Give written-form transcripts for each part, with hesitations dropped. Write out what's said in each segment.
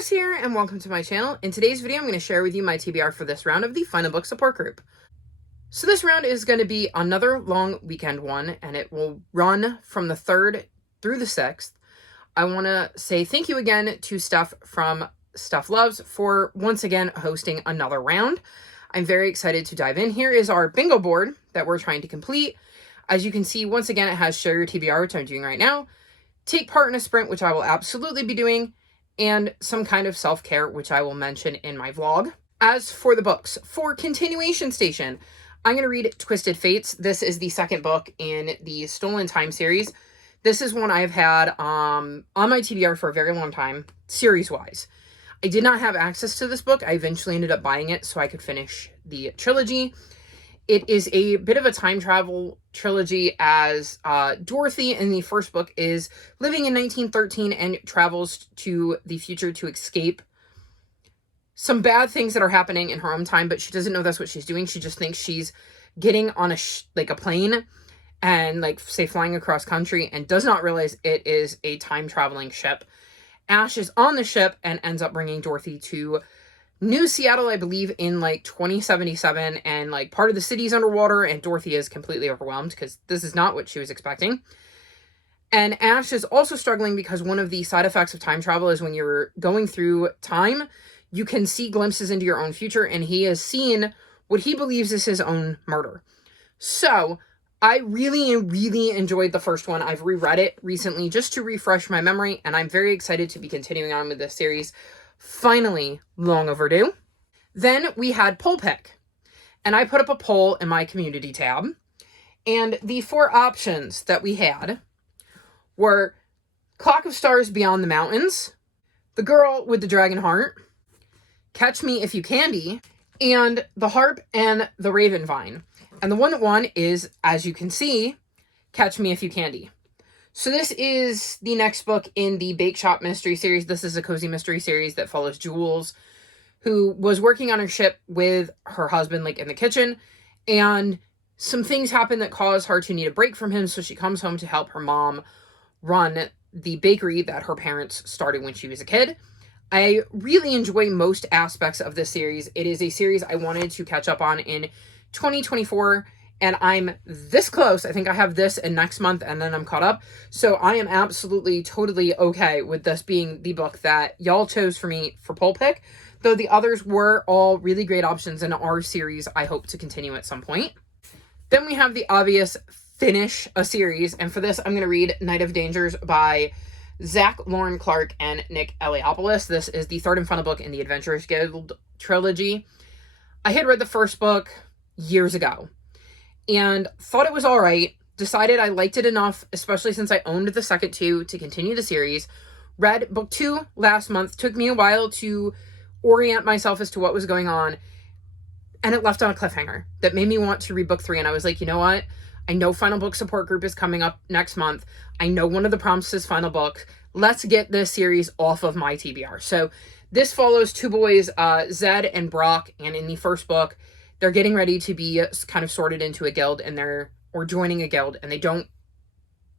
Chris here, and welcome to my channel. In today's video, I'm going to share with you my TBR for this round of the Final Book Support Group. So this round is going to be another long weekend one, and it will run from the 3rd through the 6th. I want to say thank you again to Steph from Steph Loves for once again hosting another round. I'm very excited to dive in. Here is our bingo board that we're trying to complete. As you can see, once again, it has share your TBR, which I'm doing right now, take part in a sprint, which I will absolutely be doing, and some kind of self-care, which I will mention in my vlog. As for the books, for Continuation Station, I'm going to read Twisted Fates. This is the second book in the Stolen Time series. This is one I've had on my TBR for a very long time, series-wise. I did not have access to this book. I eventually ended up buying it so I could finish the trilogy. It is a bit of a time travel trilogy, as Dorothy in the first book is living in 1913 and travels to the future to escape some bad things that are happening in her own time, but she doesn't know that's what she's doing. She just thinks she's getting on a plane and say flying across country, and does not realize it is a time traveling ship. Ash is on the ship and ends up bringing Dorothy to New Seattle, I believe, in 2077, and part of the city's underwater, and Dorothy is completely overwhelmed because this is not what she was expecting. And Ash is also struggling because one of the side effects of time travel is when you're going through time, you can see glimpses into your own future, and he has seen what he believes is his own murder. So I really enjoyed the first one. I've reread it recently just to refresh my memory, and I'm very excited to be continuing on with this series. Finally, long overdue. Then we had poll pick, and I put up a poll in my community tab, and the 4 options that we had were Clock of Stars Beyond the Mountains, The Girl with the Dragon Heart, Catch Me If You Candy, and The Harp and the Raven Vine. And the one that won is, as you can see, Catch Me If You Candy. So this is the next book in the Bake Shop Mystery series. This is a cozy mystery series that follows Jules, who was working on her ship with her husband, in the kitchen, and some things happen that cause her to need a break from him, so she comes home to help her mom run the bakery that her parents started when she was a kid. I really enjoy most aspects of this series. It is a series I wanted to catch up on in 2024, and I'm this close. I think I have this in next month, and then I'm caught up. So I am absolutely, totally okay with this being the book that y'all chose for me for poll pick, though the others were all really great options in our series I hope to continue at some point. Then we have the obvious finish a series, and for this I'm going to read Night of Dangers by Zach Lauren Clark and Nick Eliopoulos. This is the 3rd and final book in the Adventurers Guild trilogy. I had read the first book years ago and thought it was all right. Decided I liked it enough, especially since I owned the second 2, to continue the series. Read book 2 last month. Took me a while to orient myself as to what was going on, and it left on a cliffhanger that made me want to read book 3. And I was like, you know what? I know Final Book Support Group is coming up next month. I know one of the prompts is final book. Let's get this series off of my TBR. So this follows 2 boys, Zed and Brock, and in the first book, they're getting ready to be kind of sorted into a guild, or joining a guild, and they don't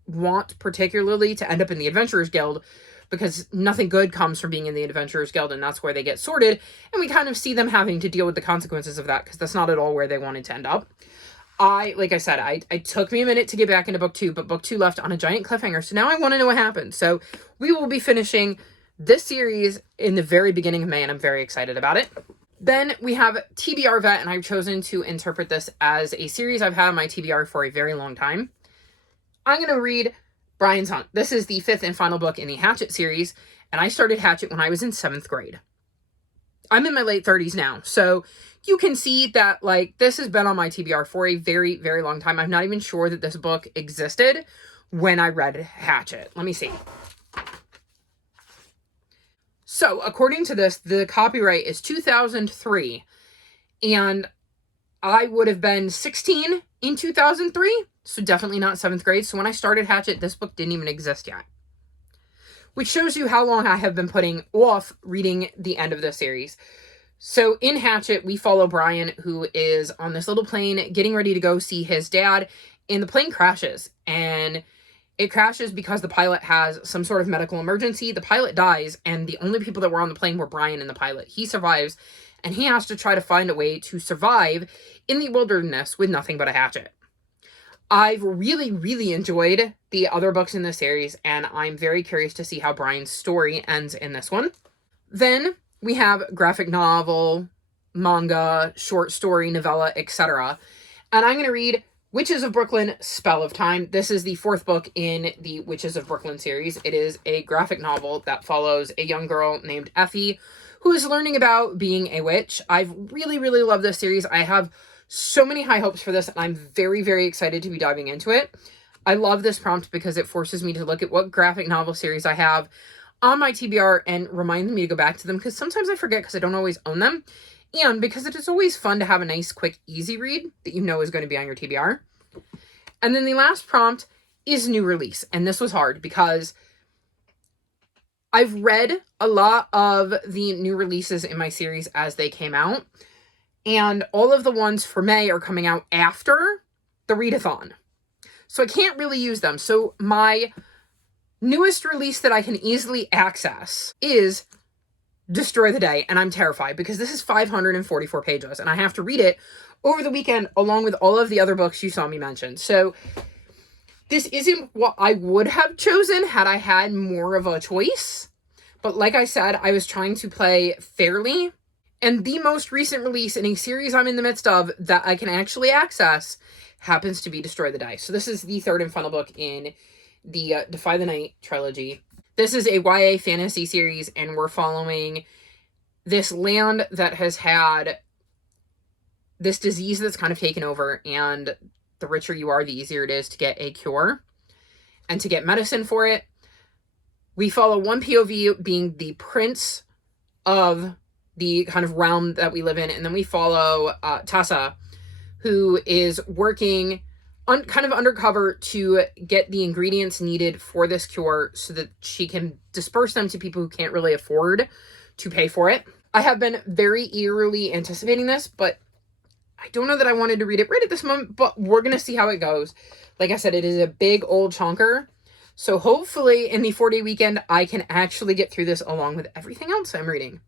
want particularly to end up in the Adventurers Guild because nothing good comes from being in the Adventurers Guild, and that's where they get sorted. And we kind of see them having to deal with the consequences of that because that's not at all where they wanted to end up. Like I said, it took me a minute to get back into book 2, but book 2 left on a giant cliffhanger. So now I want to know what happened. So we will be finishing this series in the very beginning of May, and I'm very excited about it. Then we have TBR Vet, and I've chosen to interpret this as a series I've had on my TBR for a very long time. I'm going to read Brian's Hunt. This is the 5th and final book in the Hatchet series, and I started Hatchet when I was in 7th grade. I'm in my late 30s now, so you can see that, this has been on my TBR for a very, very long time. I'm not even sure that this book existed when I read Hatchet. Let me see. So, according to this, the copyright is 2003, and I would have been 16 in 2003, so definitely not 7th grade. So when I started Hatchet, this book didn't even exist yet, which shows you how long I have been putting off reading the end of the series. So in Hatchet, we follow Brian, who is on this little plane getting ready to go see his dad, and the plane crashes, and It crashes because the pilot has some sort of medical emergency. The pilot dies, and the only people that were on the plane were Brian and the pilot. He survives, and he has to try to find a way to survive in the wilderness with nothing but a hatchet. I've really, really enjoyed the other books in this series, and I'm very curious to see how Brian's story ends in this one. Then we have graphic novel, manga, short story, novella, etc. And I'm going to read Witches of Brooklyn, Spell of Time. This is the fourth book in the Witches of Brooklyn series. It is a graphic novel that follows a young girl named Effie who is learning about being a witch. I've really, really loved this series. I have so many high hopes for this, and I'm very, very excited to be diving into it. I love this prompt because it forces me to look at what graphic novel series I have on my TBR and reminds me to go back to them, because sometimes I forget because I don't always own them. And because it is always fun to have a nice, quick, easy read that you know is going to be on your TBR. And then the last prompt is new release. And this was hard because I've read a lot of the new releases in my series as they came out. And all of the ones for May are coming out after the readathon. So I can't really use them. So my newest release that I can easily access is Destroy the Day, and I'm terrified because this is 544 pages, and I have to read it over the weekend along with all of the other books you saw me mention. So this isn't what I would have chosen had I had more of a choice, but like I said, I was trying to play fairly, and the most recent release in a series I'm in the midst of that I can actually access happens to be Destroy the Day. So this is the third and final book in the Defy the Night trilogy. This is a YA fantasy series, and we're following this land that has had this disease that's kind of taken over, and the richer you are, the easier it is to get a cure and to get medicine for it. We follow one POV being the prince of the kind of realm that we live in, and then we follow Tessa, who is working kind of undercover to get the ingredients needed for this cure so that she can disperse them to people who can't really afford to pay for it. I have been very eagerly anticipating this, but I don't know that I wanted to read it right at this moment, but we're going to see how it goes. Like I said, it is a big old chonker. So hopefully in the 4-day weekend, I can actually get through this along with everything else I'm reading.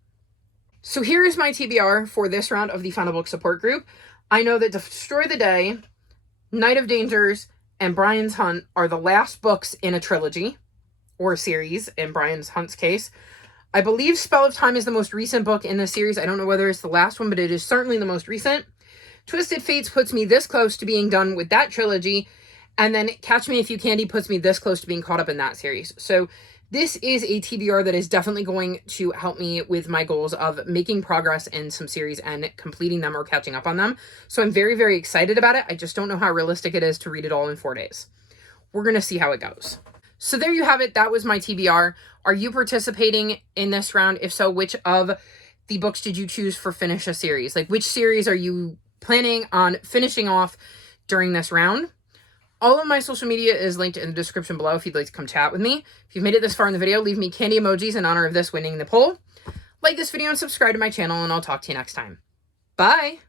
So here is my TBR for this round of the Final Book Support Group. I know that Destroy the Day, Night of Dangers, and Brian's Hunt are the last books in a trilogy, or series, in Brian's Hunt's case. I believe Spell of Time is the most recent book in the series. I don't know whether it's the last one, but it is certainly the most recent. Twisted Fates puts me this close to being done with that trilogy, and then Catch Me If You Candy puts me this close to being caught up in that series. So this is a TBR that is definitely going to help me with my goals of making progress in some series and completing them or catching up on them. So I'm very, very excited about it. I just don't know how realistic it is to read it all in 4 days. We're going to see how it goes. So there you have it. That was my TBR. Are you participating in this round? If so, which of the books did you choose for finish a series? Like, which series are you planning on finishing off during this round? All of my social media is linked in the description below if you'd like to come chat with me. If you've made it this far in the video, leave me candy emojis in honor of this winning the poll. Like this video and subscribe to my channel, and I'll talk to you next time. Bye!